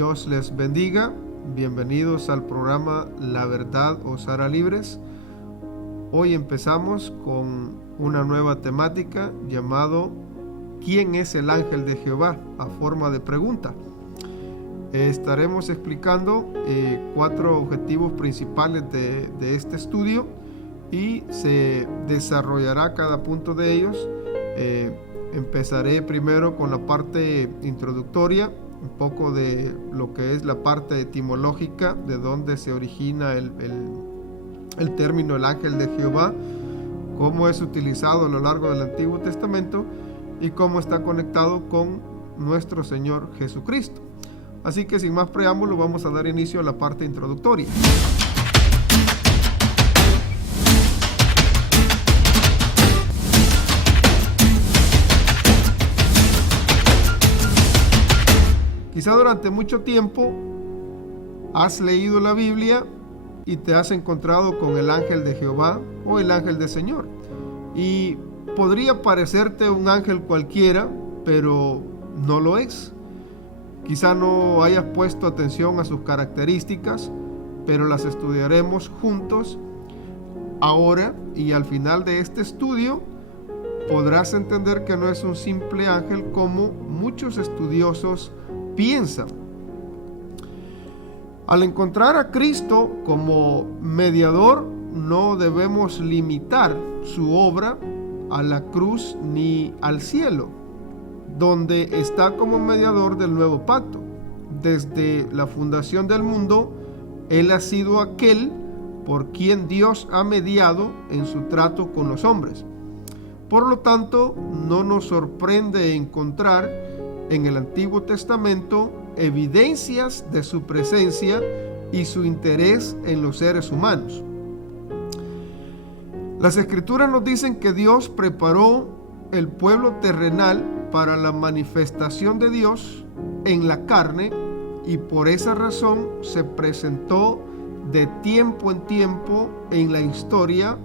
Dios les bendiga. Bienvenidos al programa La Verdad os hará libres. Hoy empezamos con una nueva temática llamado ¿Quién es el ángel de Jehová? A forma de pregunta. Estaremos explicando 4 objetivos principales de este estudio y se desarrollará cada punto de ellos. Empezaré primero con la parte introductoria, un poco de lo que es la parte etimológica, de dónde se origina el término el ángel de Jehová, cómo es utilizado a lo largo del Antiguo Testamento y cómo está conectado con nuestro Señor Jesucristo. Así que sin más preámbulo vamos a dar inicio a la parte introductoria. Quizá durante mucho tiempo has leído la Biblia y te has encontrado con el ángel de Jehová o el ángel del Señor. Y podría parecerte un ángel cualquiera, pero no lo es. Quizá no hayas puesto atención a sus características, pero las estudiaremos juntos ahora, y al final de este estudio podrás entender que no es un simple ángel como muchos estudiosos piensan. Al encontrar a Cristo como mediador, no debemos limitar su obra a la cruz ni al cielo, donde está como mediador del nuevo pacto. Desde la fundación del mundo, Él ha sido aquel por quien Dios ha mediado en su trato con los hombres. Por lo tanto, no nos sorprende encontrar en el Antiguo Testamento evidencias de su presencia y su interés en los seres humanos. Las Escrituras nos dicen que Dios preparó el pueblo terrenal para la manifestación de Dios en la carne, y por esa razón se presentó de tiempo en tiempo en la historia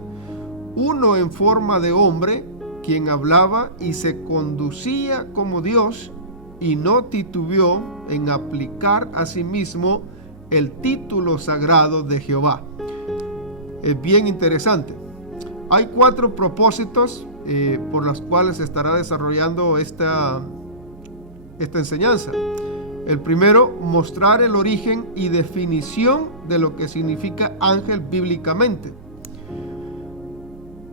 uno en forma de hombre, quien hablaba y se conducía como Dios, y no titubeó en aplicar a sí mismo el título sagrado de Jehová. Es bien interesante. Hay 4 propósitos por los cuales se estará desarrollando esta enseñanza. El primero, mostrar el origen y definición de lo que significa ángel bíblicamente.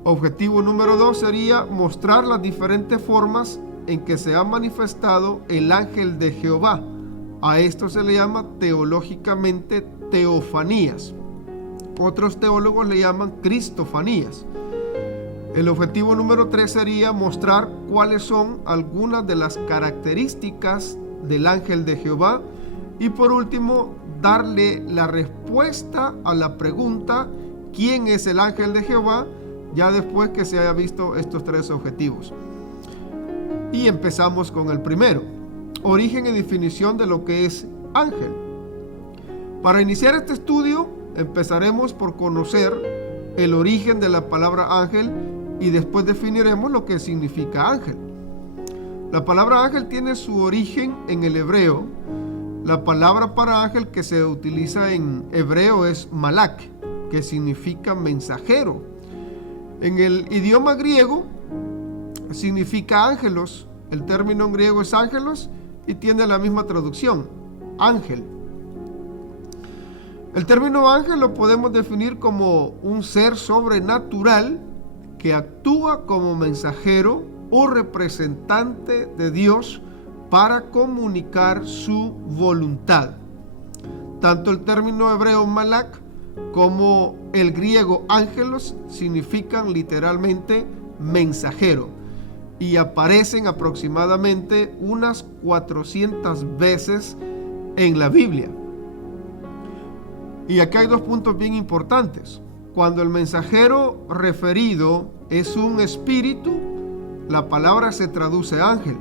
Objetivo número 2 sería mostrar las diferentes formas en que se ha manifestado el ángel de Jehová. A esto se le llama teológicamente teofanías. Otros teólogos le llaman cristofanías. El objetivo número 3 sería mostrar cuáles son algunas de las características del ángel de Jehová. Y por último, darle la respuesta a la pregunta ¿quién es el ángel de Jehová? Ya después que se haya visto estos 3 objetivos. Y empezamos con el primero, origen y definición de lo que es ángel. Para iniciar este estudio, empezaremos por conocer el origen de la palabra ángel y después definiremos lo que significa ángel. La palabra ángel tiene su origen en el hebreo. La palabra para ángel que se utiliza en hebreo es malak, que significa mensajero. En el idioma griego significa ángelos. El término en griego es ángelos y tiene la misma traducción, ángel. El término ángel lo podemos definir como un ser sobrenatural que actúa como mensajero o representante de Dios para comunicar su voluntad. Tanto el término hebreo malak como el griego ángelos significan literalmente mensajero y aparecen aproximadamente unas 400 veces en la Biblia. Y aquí hay 2 puntos bien importantes. Cuando el mensajero referido es un espíritu, la palabra se traduce ángel,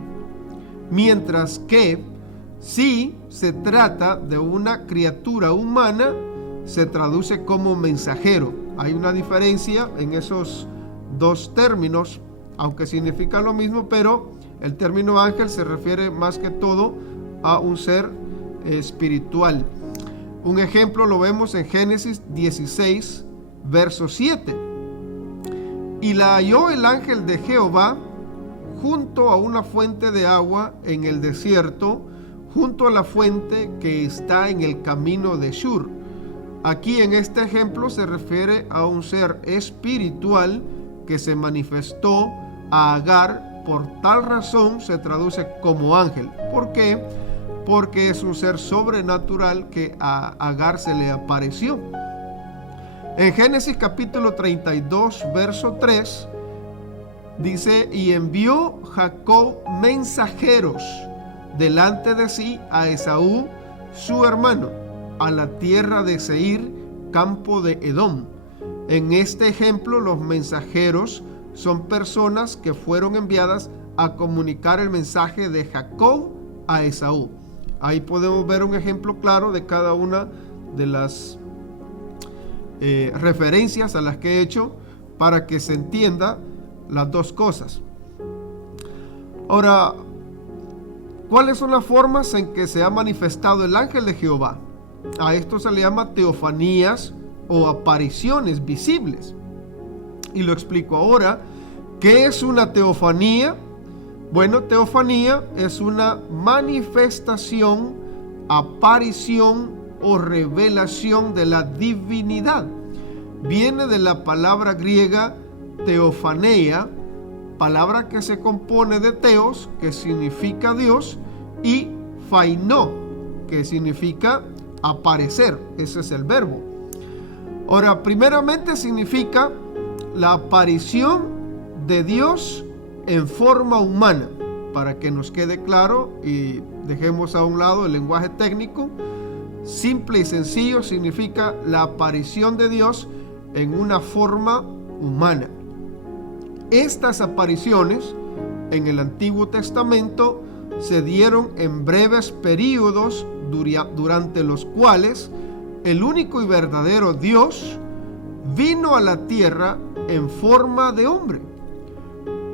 mientras que si se trata de una criatura humana, se traduce como mensajero. Hay una diferencia en esos 2 términos, aunque significa lo mismo, pero el término ángel se refiere más que todo a un ser espiritual. Un ejemplo lo vemos en Génesis 16, verso 7. Y la halló el ángel de Jehová junto a una fuente de agua en el desierto, junto a la fuente que está en el camino de Shur. Aquí en este ejemplo se refiere a un ser espiritual que se manifestó a Agar. Por tal razón se traduce como ángel. ¿Por qué? Porque es un ser sobrenatural que a Agar se le apareció. En Génesis capítulo 32, verso 3, dice: y envió Jacob mensajeros delante de sí a Esaú, su hermano, a la tierra de Seir, campo de Edom. En este ejemplo, los mensajeros son personas que fueron enviadas a comunicar el mensaje de Jacob a Esaú. Ahí podemos ver un ejemplo claro de cada una de las referencias a las que he hecho para que se entienda las dos cosas. Ahora, ¿cuáles son las formas en que se ha manifestado el ángel de Jehová? A esto se le llama teofanías o apariciones visibles. Y lo explico ahora. ¿Qué es una teofanía? Bueno, teofanía es una manifestación, aparición o revelación de la divinidad. Viene de la palabra griega teofaneia, palabra que se compone de teos, que significa Dios, y fainó, que significa aparecer. Ese es el verbo. Ahora, primeramente significa la aparición de Dios en forma humana. Para que nos quede claro y dejemos a un lado el lenguaje técnico, simple y sencillo significa la aparición de Dios en una forma humana. Estas apariciones en el Antiguo Testamento se dieron en breves períodos durante los cuales el único y verdadero Dios vino a la tierra en forma de hombre.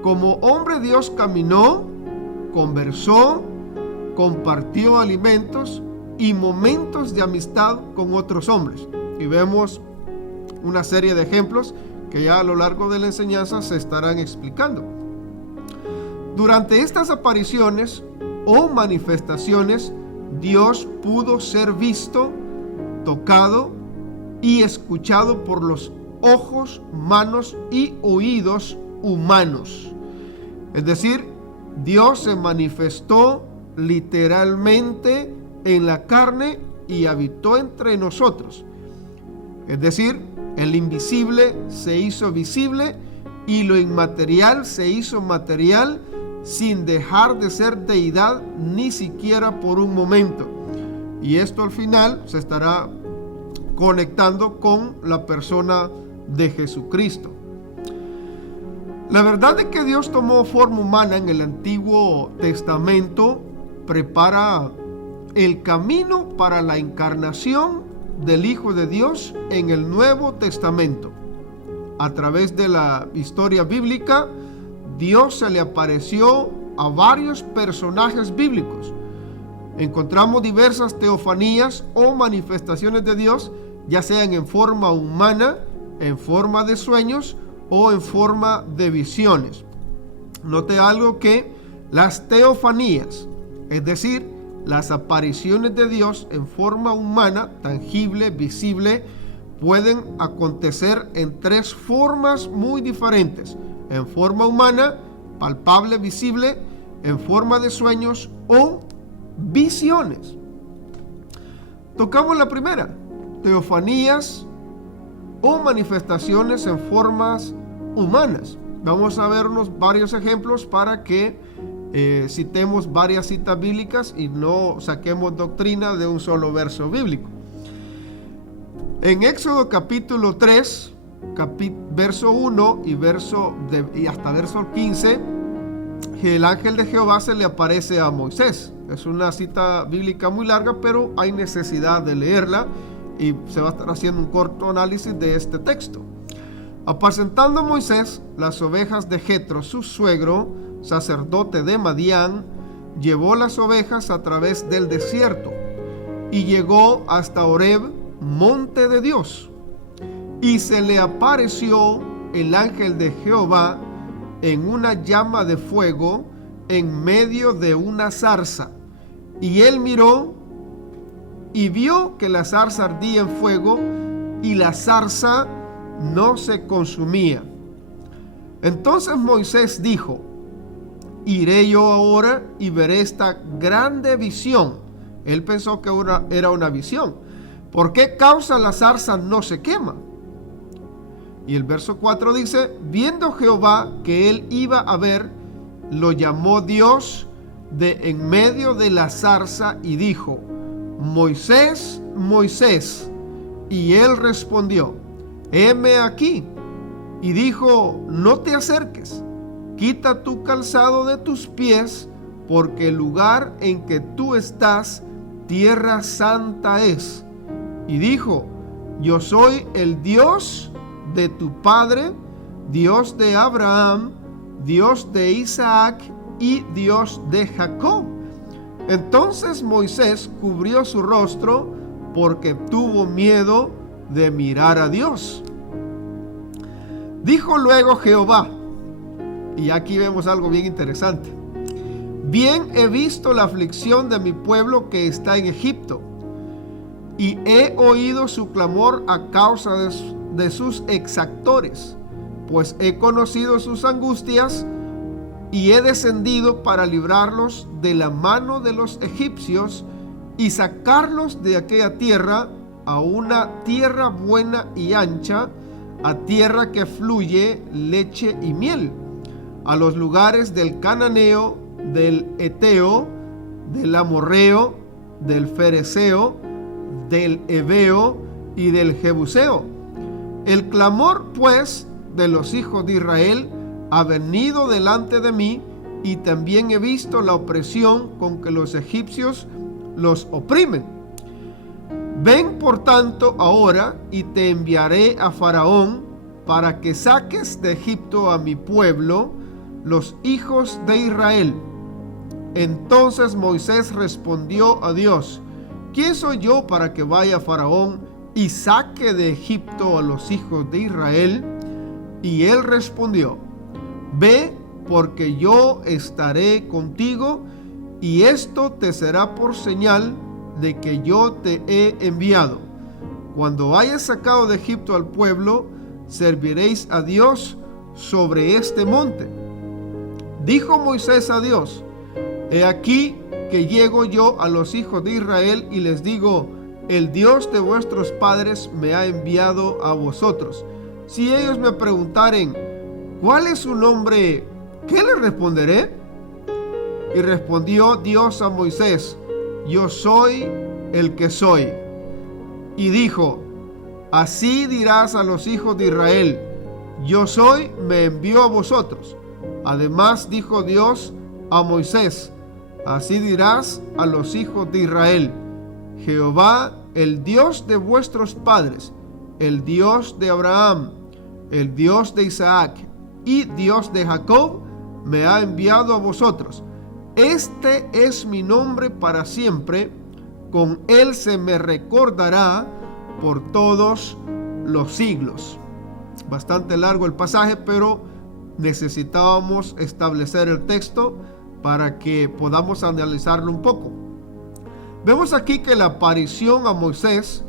Como hombre, Dios caminó, conversó, compartió alimentos y momentos de amistad con otros hombres. Y vemos una serie de ejemplos que ya a lo largo de la enseñanza se estarán explicando. Durante estas apariciones o manifestaciones, Dios pudo ser visto, tocado y escuchado por los ojos, manos y oídos humanos. Es decir, Dios se manifestó literalmente en la carne y habitó entre nosotros. Es decir, el invisible se hizo visible y lo inmaterial se hizo material, sin dejar de ser deidad ni siquiera por un momento. Y esto al final se estará conectando con la persona de Jesucristo. La verdad de que Dios tomó forma humana en el Antiguo Testamento prepara el camino para la encarnación del Hijo de Dios en el Nuevo Testamento. A través de la historia bíblica, Dios se le apareció a varios personajes bíblicos. Encontramos diversas teofanías o manifestaciones de Dios, ya sean en forma humana, en forma de sueños o en forma de visiones. Note algo, que las teofanías, es decir, las apariciones de Dios en forma humana, tangible, visible, pueden acontecer en tres formas muy diferentes: en forma humana, palpable, visible, en forma de sueños o visiones. Tocamos la primera, teofanías o manifestaciones en formas humanas. Vamos a ver varios ejemplos para que citemos varias citas bíblicas y no saquemos doctrina de un solo verso bíblico. En Éxodo capítulo 3, verso 1 y hasta verso 15, el ángel de Jehová se le aparece a Moisés. Es una cita bíblica muy larga, pero hay necesidad de leerla y se va a estar haciendo un corto análisis de este texto. Apacentando Moisés las ovejas de Jetro, su suegro, sacerdote de Madián, llevó las ovejas a través del desierto. y llegó hasta Horeb, monte de Dios. Y se le apareció el ángel de Jehová en una llama de fuego en medio de una zarza. Y él miró y vio que la zarza ardía en fuego y la zarza no se consumía. Entonces Moisés dijo: iré yo ahora y veré esta grande visión. Él pensó que era una visión. ¿Por qué causa la zarza no se quema? Y el verso 4 dice: viendo Jehová que él iba a ver, lo llamó Dios de en medio de la zarza y dijo: Moisés, Moisés. Y él respondió: heme aquí. Y dijo: no te acerques, quita tu calzado de tus pies, porque el lugar en que tú estás, tierra santa es. Y dijo: yo soy el Dios de tu padre, Dios de Abraham, Dios de Isaac y Dios de Jacob. Entonces Moisés cubrió su rostro porque tuvo miedo de mirar a Dios. Dijo luego Jehová, y aquí vemos algo bien interesante: bien he visto la aflicción de mi pueblo que está en Egipto, y he oído su clamor a causa de sus exactores, pues he conocido sus angustias, y he descendido para librarlos de la mano de los egipcios y sacarlos de aquella tierra a una tierra buena y ancha, a tierra que fluye leche y miel, a los lugares del cananeo, del eteo, del amorreo, del fereceo, del heveo y del jebuseo. El clamor pues de los hijos de Israel ha venido delante de mí, y también he visto la opresión con que los egipcios los oprimen. Ven por tanto ahora, y te enviaré a Faraón para que saques de Egipto a mi pueblo, los hijos de Israel. Entonces Moisés respondió a Dios: ¿quién soy yo para que vaya a Faraón y saque de Egipto a los hijos de Israel? Y él respondió: ve, porque yo estaré contigo, y esto te será por señal de que yo te he enviado. Cuando hayas sacado de Egipto al pueblo, serviréis a Dios sobre este monte. Dijo Moisés a Dios: he aquí que llego yo a los hijos de Israel y les digo: el Dios de vuestros padres me ha enviado a vosotros. Si ellos me preguntaren: ¿cuál es su nombre?, ¿qué les responderé? Y respondió Dios a Moisés: yo soy el que soy. Y dijo: así dirás a los hijos de Israel: yo soy, me envió a vosotros. Además dijo Dios a Moisés: así dirás a los hijos de Israel: Jehová, el Dios de vuestros padres, el Dios de Abraham, el Dios de Isaac y Dios de Jacob, me ha enviado a vosotros. Este es mi nombre para siempre, con él se me recordará por todos los siglos. Bastante largo el pasaje, pero necesitábamos establecer el texto para que podamos analizarlo un poco. Vemos aquí que la aparición a Moisés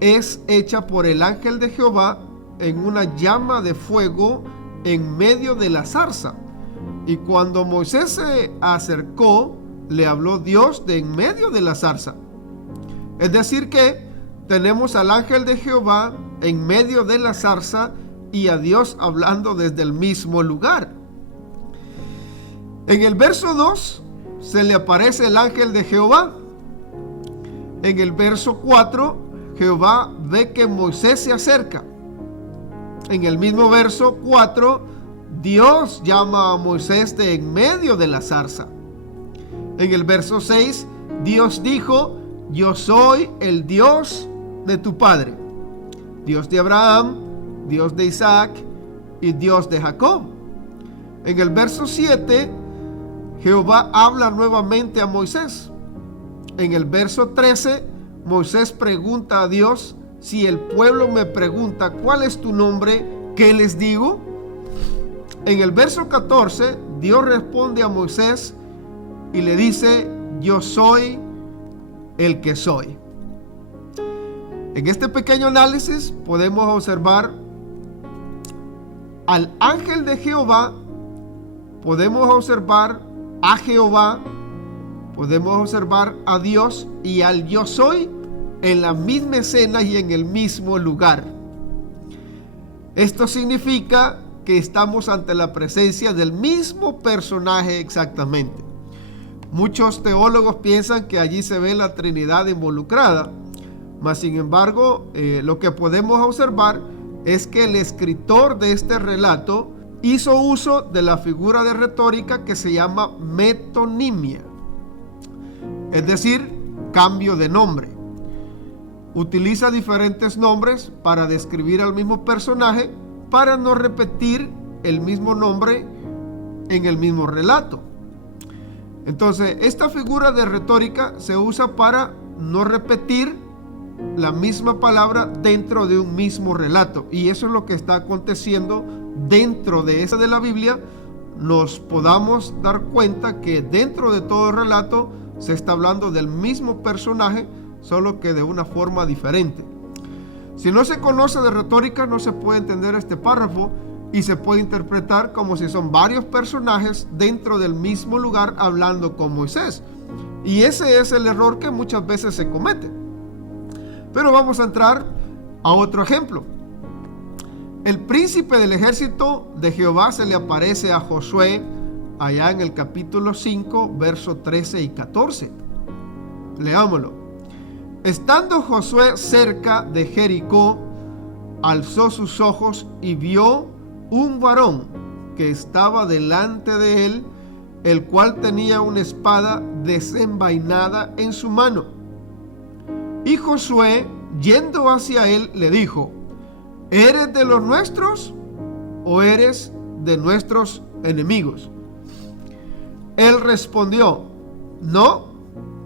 es hecha por el ángel de Jehová en una llama de fuego en medio de la zarza. Y cuando Moisés se acercó, le habló Dios de en medio de la zarza. Es decir que tenemos al ángel de Jehová en medio de la zarza y a Dios hablando desde el mismo lugar. En el verso 2 se le aparece el ángel de Jehová. En el verso 4, Jehová ve que Moisés se acerca. En el mismo verso 4, Dios llama a Moisés de en medio de la zarza. En el verso 6, Dios dijo: yo soy el Dios de tu padre, Dios de Abraham, Dios de Isaac y Dios de Jacob. En el verso 7, Jehová habla nuevamente a Moisés. En el verso 13, Moisés pregunta a Dios: si el pueblo me pregunta ¿cuál es tu nombre?, ¿qué les digo? En el verso 14, Dios responde a Moisés y le dice: yo soy el que soy. En este pequeño análisis podemos observar al ángel de Jehová, podemos observar a Jehová, podemos observar a Dios y al yo soy en la misma escena y en el mismo lugar. Esto significa que estamos ante la presencia del mismo personaje exactamente. Muchos teólogos piensan que allí se ve la Trinidad involucrada, mas sin embargo lo que podemos observar es que el escritor de este relato hizo uso de la figura de retórica que se llama metonimia, es decir, cambio de nombre. Utiliza diferentes nombres para describir al mismo personaje, para no repetir el mismo nombre en el mismo relato. Entonces, esta figura de retórica se usa para no repetir la misma palabra dentro de un mismo relato, y eso es lo que está aconteciendo dentro de esa de la Biblia. Nos podamos dar cuenta que dentro de todo el relato se está hablando del mismo personaje, solo que de una forma diferente. Si no se conoce de retórica, no se puede entender este párrafo y se puede interpretar como si son varios personajes dentro del mismo lugar hablando con Moisés, y ese es el error que muchas veces se comete. Pero vamos a entrar a otro ejemplo. El príncipe del ejército de Jehová se le aparece a Josué allá en el capítulo 5, versos 13 y 14. Leámoslo. Estando Josué cerca de Jericó, alzó sus ojos y vio un varón que estaba delante de él, el cual tenía una espada desenvainada en su mano. Y Josué, yendo hacia él, le dijo: ¿eres de los nuestros o eres de nuestros enemigos? Él respondió: no,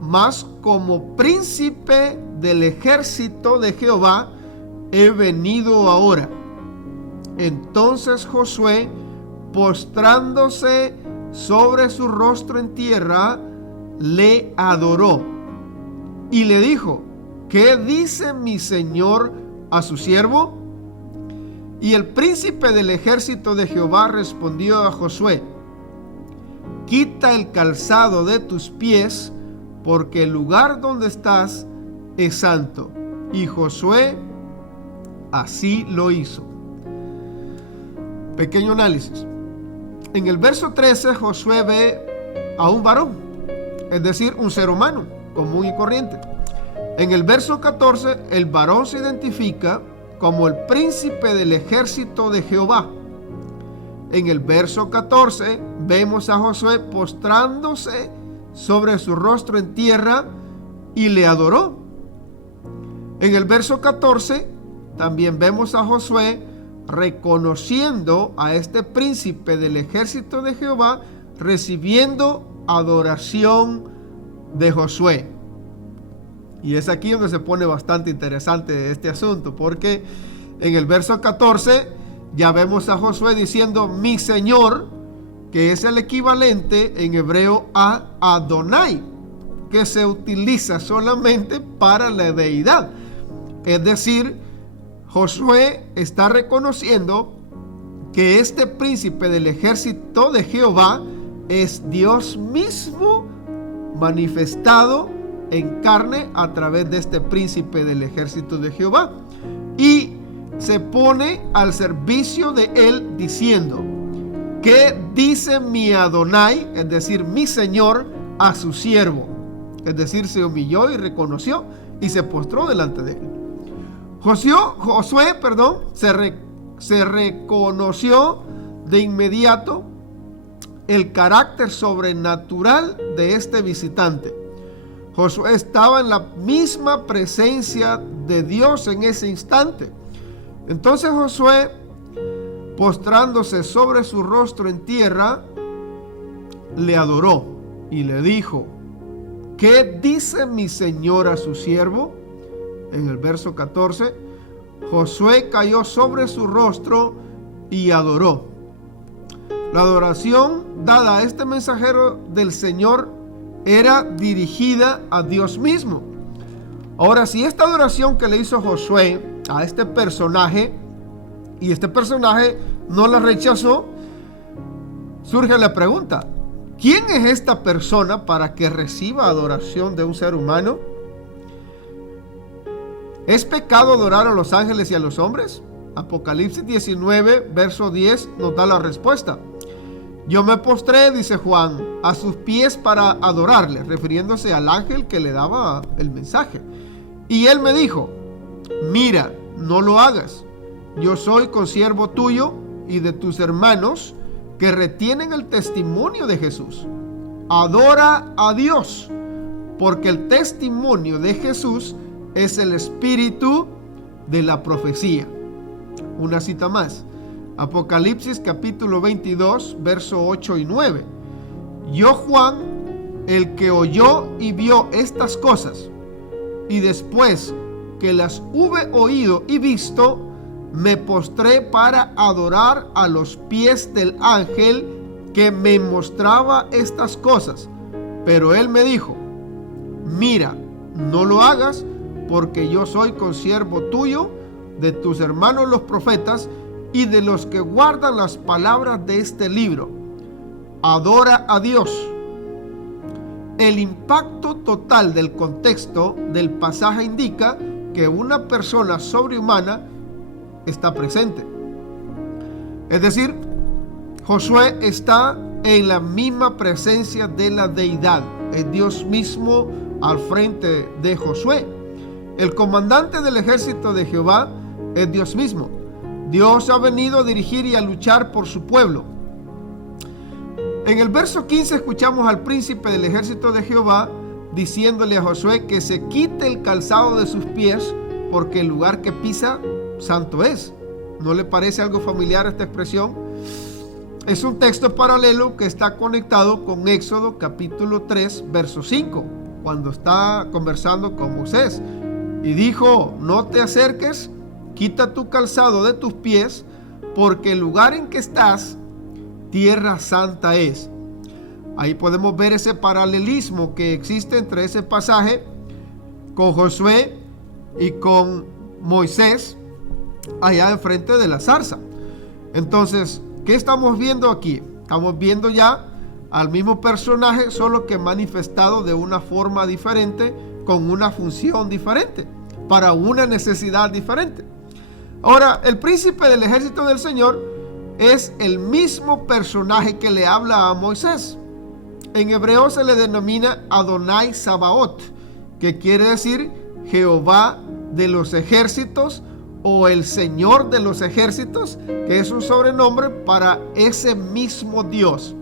mas como príncipe del ejército de Jehová he venido ahora. Entonces Josué, postrándose sobre su rostro en tierra, le adoró y le dijo: ¿qué dice mi señor a su siervo? Y el príncipe del ejército de Jehová respondió a Josué: quita el calzado de tus pies, porque el lugar donde estás es santo. Y Josué así lo hizo. Pequeño análisis. En el verso 13, Josué ve a un varón, es decir, un ser humano común y corriente. En el verso 14, el varón se identifica como el príncipe del ejército de Jehová. En el verso 14, vemos a Josué postrándose sobre su rostro en tierra y le adoró. En el verso 14, también vemos a Josué reconociendo a este príncipe del ejército de Jehová, recibiendo adoración de Josué. Y es aquí donde se pone bastante interesante este asunto, porque en el verso 14 ya vemos a Josué diciendo mi señor, que es el equivalente en hebreo a Adonai, que se utiliza solamente para la deidad. Es decir, Josué está reconociendo que este príncipe del ejército de Jehová es Dios mismo manifestado en carne a través de este príncipe del ejército de Jehová, y se pone al servicio de él diciendo: ¿qué dice mi Adonai? Es decir, mi señor, a su siervo. Es decir, se humilló y reconoció y se postró delante de él. Josué, se reconoció de inmediato el carácter sobrenatural de este visitante. Josué estaba en la misma presencia de Dios en ese instante. Entonces Josué, postrándose sobre su rostro en tierra, le adoró y le dijo: ¿qué dice mi señor a su siervo? En el verso 14, Josué cayó sobre su rostro y adoró. La adoración dada a este mensajero del Señor era dirigida a Dios mismo. Ahora, si esta adoración que le hizo Josué a este personaje, y este personaje no la rechazó, surge la pregunta: ¿quién es esta persona para que reciba adoración de un ser humano? ¿Es pecado adorar a los ángeles y a los hombres? Apocalipsis 19, verso 10 nos da la respuesta. Yo me postré, dice Juan, a sus pies para adorarle, refiriéndose al ángel que le daba el mensaje. Y él me dijo: mira, no lo hagas. Yo soy consiervo tuyo y de tus hermanos que retienen el testimonio de Jesús. Adora a Dios, porque el testimonio de Jesús es el espíritu de la profecía. Una cita más. Apocalipsis capítulo 22, verso 8 y 9. Yo, Juan, el que oyó y vio estas cosas, y después que las hube oído y visto, me postré para adorar a los pies del ángel que me mostraba estas cosas. Pero él me dijo: mira, no lo hagas, porque yo soy consiervo tuyo, de tus hermanos los profetas y de los que guardan las palabras de este libro. Adora a Dios. El impacto total del contexto del pasaje indica que una persona sobrehumana está presente. Es decir, Josué está en la misma presencia de la deidad. Es Dios mismo al frente de Josué. El comandante del ejército de Jehová es Dios mismo. Dios ha venido a dirigir y a luchar por su pueblo. En el verso 15 escuchamos al príncipe del ejército de Jehová diciéndole a Josué que se quite el calzado de sus pies, porque el lugar que pisa santo es. ¿No le parece algo familiar esta expresión? Es un texto paralelo que está conectado con Éxodo capítulo 3, verso 5, cuando está conversando con Moisés. Y dijo: no te acerques, quita tu calzado de tus pies, porque el lugar en que estás, tierra santa es. Ahí podemos ver ese paralelismo que existe entre ese pasaje con Josué y con Moisés allá enfrente de la zarza. Entonces, ¿qué estamos viendo aquí? Estamos viendo ya al mismo personaje, solo que manifestado de una forma diferente, con una función diferente, para una necesidad diferente. Ahora, el príncipe del ejército del Señor es el mismo personaje que le habla a Moisés. En hebreo se le denomina Adonai Sabaoth, que quiere decir Jehová de los ejércitos, o el Señor de los ejércitos, que es un sobrenombre para ese mismo Dios,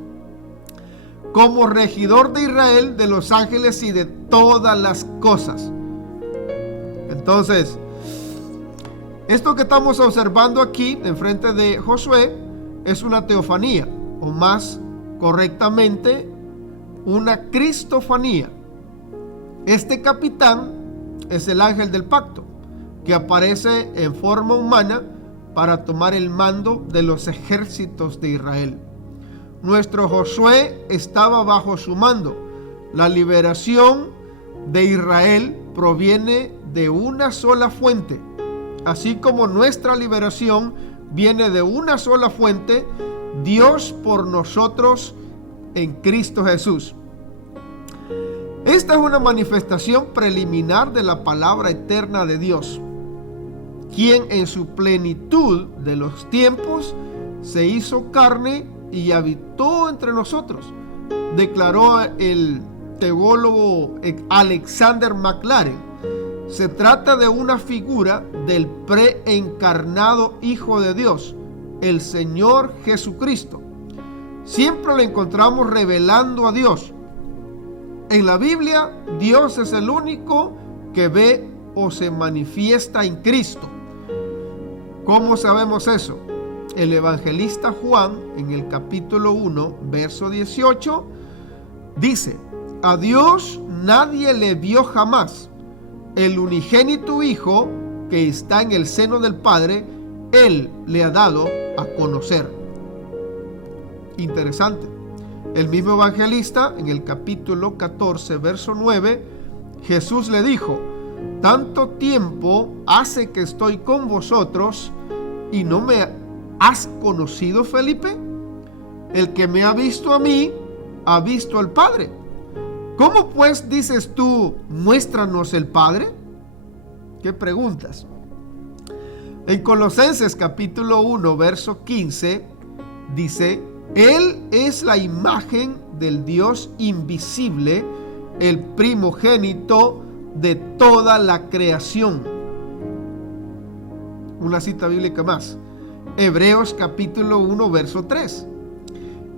como regidor de Israel, de los ángeles y de todas las cosas. Entonces, esto que estamos observando aquí enfrente de Josué es una teofanía, o más correctamente, una cristofanía. Este capitán es el ángel del pacto, que aparece en forma humana para tomar el mando de los ejércitos de Israel. Nuestro Josué estaba bajo su mando. La liberación de Israel proviene de una sola fuente, así como nuestra liberación viene de una sola fuente, Dios por nosotros en Cristo Jesús. Esta es una manifestación preliminar de la palabra eterna de Dios, quien en su plenitud de los tiempos se hizo carne y habitó entre nosotros, declaró el teólogo Alexander McLaren. Se trata de una figura del preencarnado Hijo de Dios, el Señor Jesucristo. Siempre lo encontramos revelando a Dios. En la Biblia, Dios es el único que ve o se manifiesta en Cristo. ¿Cómo sabemos eso? El evangelista Juan, en el capítulo 1, verso 18, dice: A Dios nadie le vio jamás. El unigénito Hijo que está en el seno del Padre, Él le ha dado a conocer. Interesante. El mismo evangelista, en el capítulo 14, verso 9, Jesús le dijo: tanto tiempo hace que estoy con vosotros y no me has conocido, Felipe. El que me ha visto a mí, ha visto al Padre. ¿Cómo pues dices tú, muéstranos el Padre? ¿Qué preguntas? En Colosenses capítulo 1, verso 15, dice: Él es la imagen del Dios invisible, el primogénito de toda la creación. Una cita bíblica más. Hebreos capítulo 1, verso 3.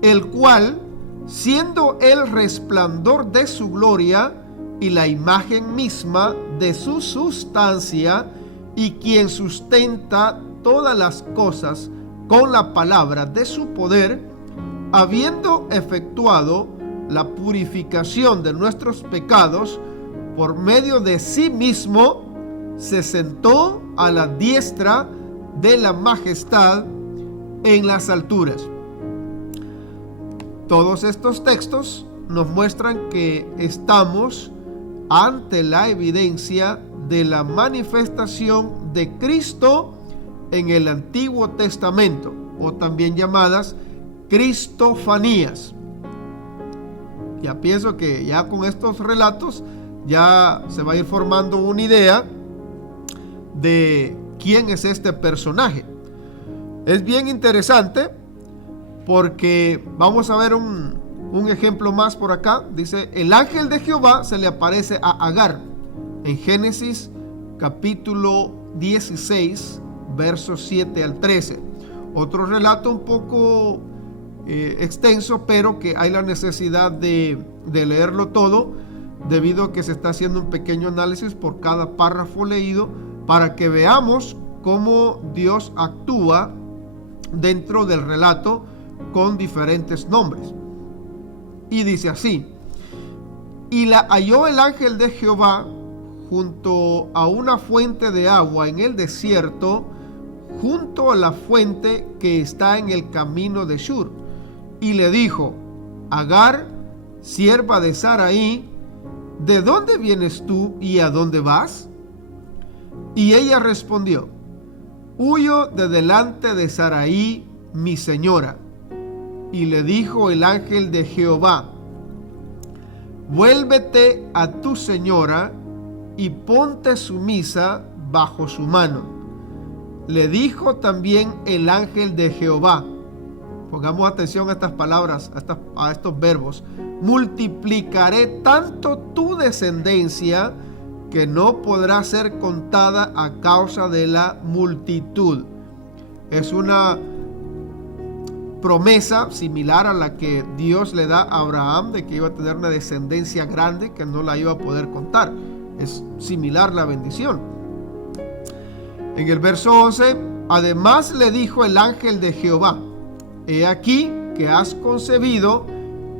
El cual, siendo el resplandor de su gloria y la imagen misma de su sustancia, y quien sustenta todas las cosas con la palabra de su poder, habiendo efectuado la purificación de nuestros pecados por medio de sí mismo, se sentó a la diestra de la majestad en las alturas. Todos estos textos nos muestran que estamos ante la evidencia de la manifestación de Cristo en el Antiguo Testamento, o también llamadas cristofanías. Ya pienso que ya con estos relatos ya se va a ir formando una idea de quién es este personaje. Es bien interesante porque vamos a ver un ejemplo más por acá. Dice: el ángel de Jehová se le aparece a Agar en Génesis capítulo 16, versos 7 al 13. Otro relato un poco extenso, pero que hay la necesidad de leerlo todo, debido a que se está haciendo un pequeño análisis por cada párrafo leído, para que veamos cómo Dios actúa dentro del relato con diferentes nombres. Y dice así: y la halló el ángel de Jehová junto a una fuente de agua en el desierto, junto a la fuente que está en el camino de Shur. Y le dijo: Agar, sierva de Saraí, ¿de dónde vienes tú y a dónde vas? Y ella respondió: huyo de delante de Saraí, mi señora. Y le dijo el ángel de Jehová: vuélvete a tu señora y ponte sumisa bajo su mano. Le dijo también el ángel de Jehová, pongamos atención a estas palabras, a estos verbos: multiplicaré tanto tu descendencia que no podrá ser contada a causa de la multitud. Es una promesa similar a la que Dios le da a Abraham, de que iba a tener una descendencia grande que no la iba a poder contar. Es similar la bendición. En el verso 11, además le dijo el ángel de Jehová: he aquí que has concebido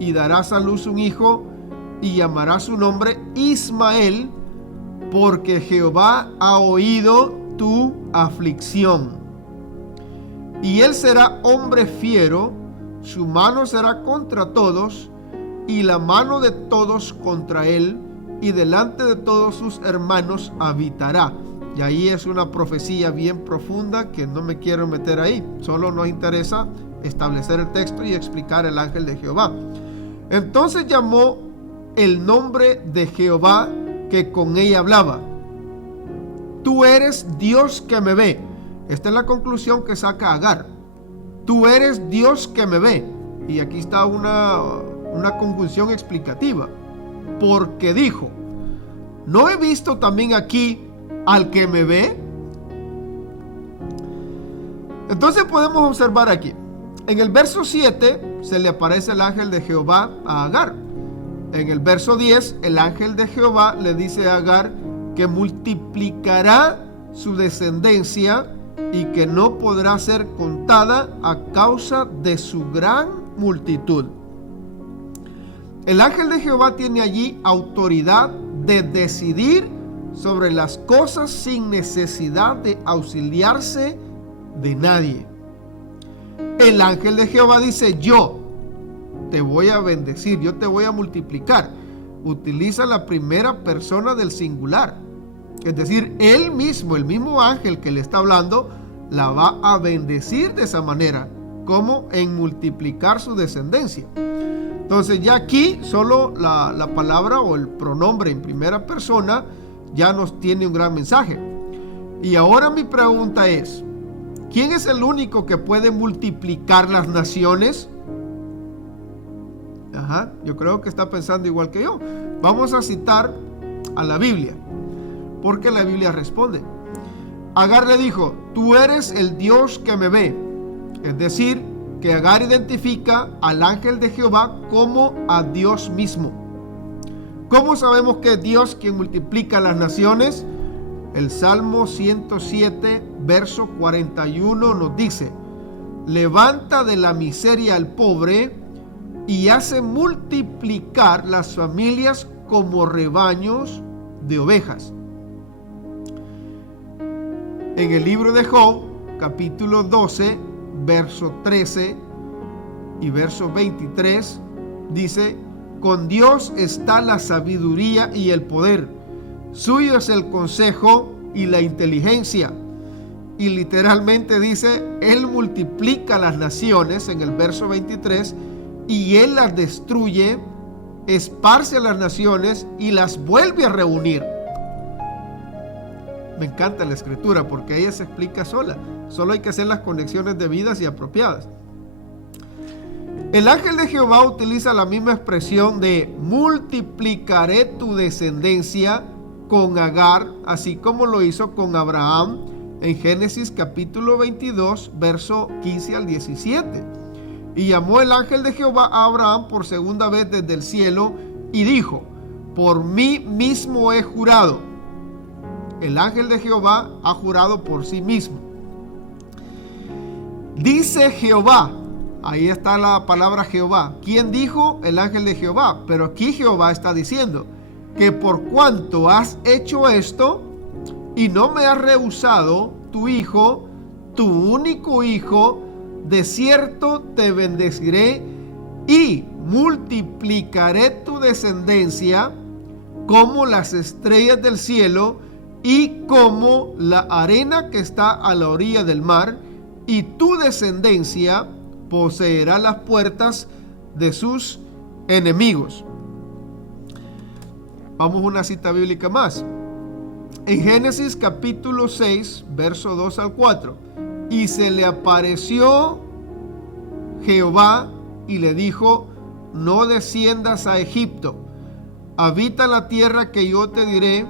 y darás a luz un hijo, y llamarás su nombre Ismael, porque Jehová ha oído tu aflicción. Y él será hombre fiero, su mano será contra todos, y la mano de todos contra él, y delante de todos sus hermanos habitará. Y ahí es una profecía bien profunda que no me quiero meter ahí. Solo nos interesa establecer el texto y explicar el ángel de Jehová. Entonces llamó el nombre de Jehová que con ella hablaba: tú eres Dios que me ve. Esta es la conclusión que saca Agar. Tú eres Dios que me ve. Y aquí está una conjunción explicativa. Porque dijo: ¿no he visto también aquí al que me ve? Entonces podemos observar aquí. En el verso 7 se le aparece el ángel de Jehová a Agar. En el verso 10 el ángel de Jehová le dice a Agar que multiplicará su descendencia y que no podrá ser contada a causa de su gran multitud. El ángel de Jehová tiene allí autoridad de decidir sobre las cosas sin necesidad de auxiliarse de nadie. El ángel de Jehová dice: yo te voy a bendecir, yo te voy a multiplicar. Utiliza la primera persona del singular. Es decir, él mismo, el mismo ángel que le está hablando, la va a bendecir de esa manera, como en multiplicar su descendencia. Entonces ya aquí solo la palabra o el pronombre en primera persona ya nos tiene un gran mensaje. Y ahora mi pregunta es: ¿quién es el único que puede multiplicar las naciones? Yo creo que está pensando igual que yo. Vamos a citar a la Biblia, porque la Biblia responde. Agar le dijo: tú eres el Dios que me ve. Es decir, que Agar identifica al ángel de Jehová como a Dios mismo. ¿Cómo sabemos que es Dios quien multiplica las naciones? El Salmo 107, verso 41 nos dice: levanta de la miseria al pobre y hace multiplicar las familias como rebaños de ovejas. En el libro de Job, capítulo 12, verso 13 y verso 23, dice: con Dios está la sabiduría y el poder, suyo es el consejo y la inteligencia. Y literalmente dice: él multiplica las naciones, en el verso 23, y él las destruye, esparce a las naciones y las vuelve a reunir. Me encanta la escritura porque ella se explica sola. Solo hay que hacer las conexiones debidas y apropiadas. El ángel de Jehová utiliza la misma expresión de multiplicaré tu descendencia con Agar, así como lo hizo con Abraham en Génesis capítulo 22, verso 15 al 17. Y llamó el ángel de Jehová a Abraham por segunda vez desde el cielo y dijo: por mí mismo he jurado. El ángel de Jehová ha jurado por sí mismo. Dice Jehová. Ahí está la palabra Jehová. ¿Quién dijo? El ángel de Jehová. Pero aquí Jehová está diciendo que por cuanto has hecho esto y no me has rehusado tu hijo, tu único hijo, de cierto te bendeciré y multiplicaré tu descendencia como las estrellas del cielo y como la arena que está a la orilla del mar, y tu descendencia poseerá las puertas de sus enemigos. Vamos a una cita bíblica más. En Génesis capítulo 6, verso 2 al 4. Y se le apareció Jehová y le dijo: no desciendas a Egipto, habita la tierra que yo te diré,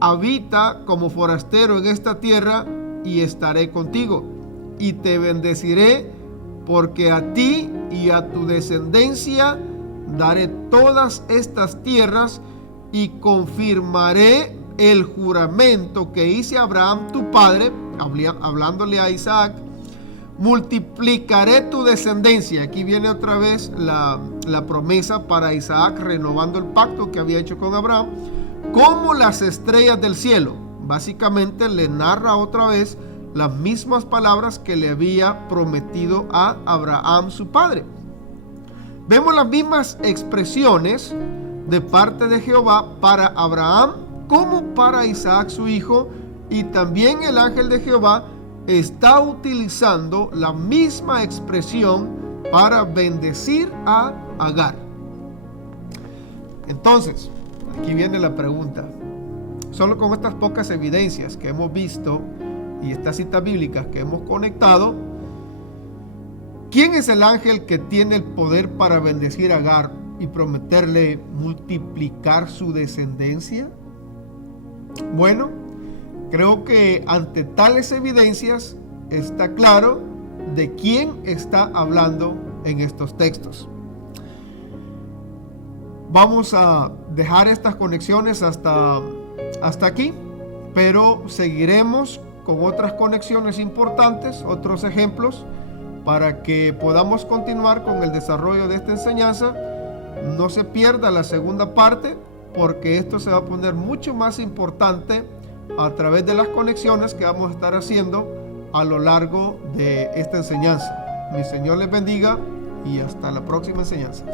habita como forastero en esta tierra y estaré contigo. Y te bendeciré, porque a ti y a tu descendencia daré todas estas tierras, y confirmaré el juramento que hice a Abraham tu padre, hablándole a Isaac. Multiplicaré tu descendencia. Aquí viene otra vez la promesa para Isaac, renovando el pacto que había hecho con Abraham, como las estrellas del cielo. Básicamente le narra otra vez las mismas palabras que le había prometido a Abraham su padre. Vemos las mismas expresiones de parte de Jehová para Abraham como para Isaac su hijo, y también el ángel de Jehová está utilizando la misma expresión para bendecir a Agar. Entonces, aquí viene la pregunta. Solo con estas pocas evidencias que hemos visto y estas citas bíblicas que hemos conectado, ¿quién es el ángel que tiene el poder para bendecir a Agar y prometerle multiplicar su descendencia? Bueno, creo que ante tales evidencias está claro de quién está hablando en estos textos. Vamos a dejar estas conexiones hasta aquí, pero seguiremos con otras conexiones importantes, otros ejemplos, para que podamos continuar con el desarrollo de esta enseñanza No se pierda la segunda parte, porque esto se va a poner mucho más importante a través de las conexiones que vamos a estar haciendo a lo largo de esta enseñanza. Mi Señor les bendiga y hasta la próxima enseñanza.